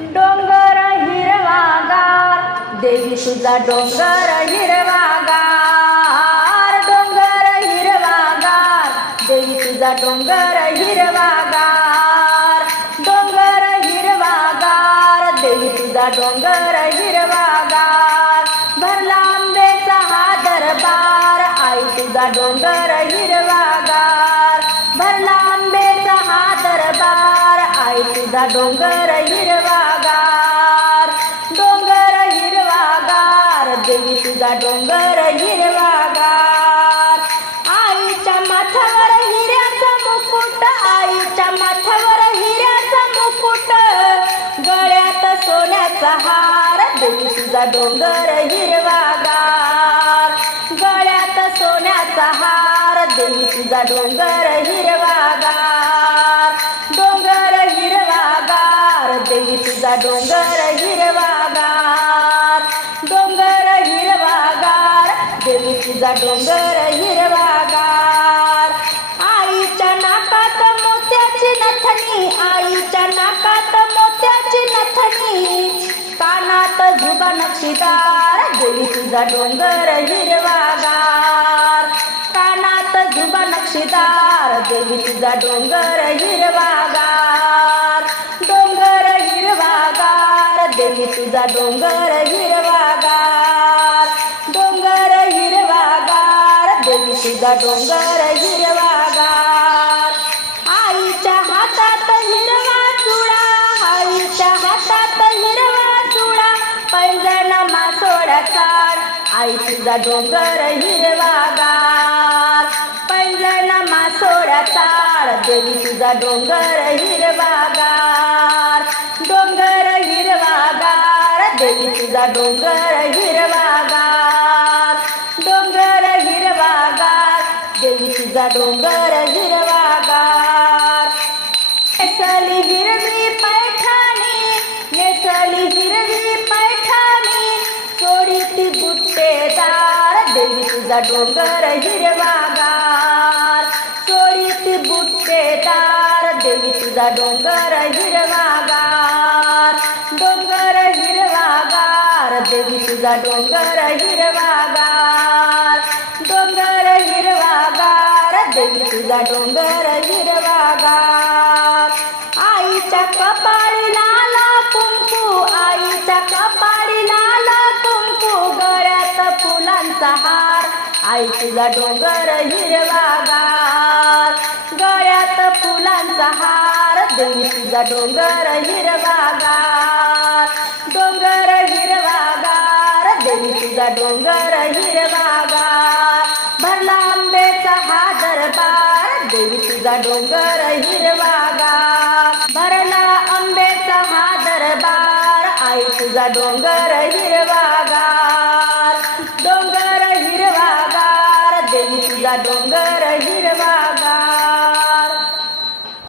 डोंगर हिरवागार. देवी तुझा डोंगर हिरवागार. डोंगर हिरवागार. देवी तुझा डोंगर हिरवागार. डोंगर हिरवागार. देवी तुझा डोंगर हिरवागार. भरला आंबेचा हा दरबार. आई तुझा डोंगर हिरवागार. भरला आंबेचा हा दरबार. आई तुझा डोंगर हिरवा डोंगर हिरवागार. आईच्या माथावर हिऱ्याचा मुकुट आईच्या माथावर हिऱ्याचा मुकुट. गळ्यात सोन्याचा हार देवी तुझा डोंगर हिरवागार. गळ्यात सोन्याचा हार देवी तुझा डोंगर हिरवागार. डोंगर हिरवागार देवी तुझा डोंगर तुझा डोंगर हिरवागार. आईच्या नाकात मोत्याची नथनी आईच्या नाकात मोत्याची नथनी. कानात झुबा नक्षीदार देवी तुझा डोंगर हिरवागार. कानात झुबा नक्षीदार देवी तुझा डोंगर हिरवागार. डोंगर हिरवागार देवी तुझा डोंगर हिरवागार. तुझा डोंगर हिरवागार. आईच्या हातात हिरवा चुडा आईच्या हातात हिरवा चुडा पैंजण मासोड्याचा आई तुझा डोंगर हिरवागार. पैंजण मासोड्याचा देवी तुझा डोंगर हिरवागार. डोंगर हिरवागार देवी तुझा डोंगर हिरवागार. देवी डोंगर हिरवागार नेसली हिरवी पैठाणी नेसली हिरवी पैठाणी चोरी ती बुट्टेदार देवी तुझा डोंगर हिरवागार चोरी ती बुट्टेदार देवी तुझा डोंगर हिरवागार डोंगर हिरवागार देवी तुझा डोंगर हिरवा तुझा डोंगर हिरवागार. आईच्या कपाळी लाल कुंकू आईच्या कपाळी लाल कुंकू गळ्यात फुलांचा हार. आई तुझा डोंगर हिरवागार गळ्यात फुलांचा हार. देवी तुझा डोंगर हिरवागार डोंगर हिरवागार. देवी तुझा डोंगर पार देवी तुझा डोंगर हिरवा भरला आंबेचा हा दरबार आई तुझा डोंगर हिरवागार. डोंगर हिरवागार देवी तुझा डोंगर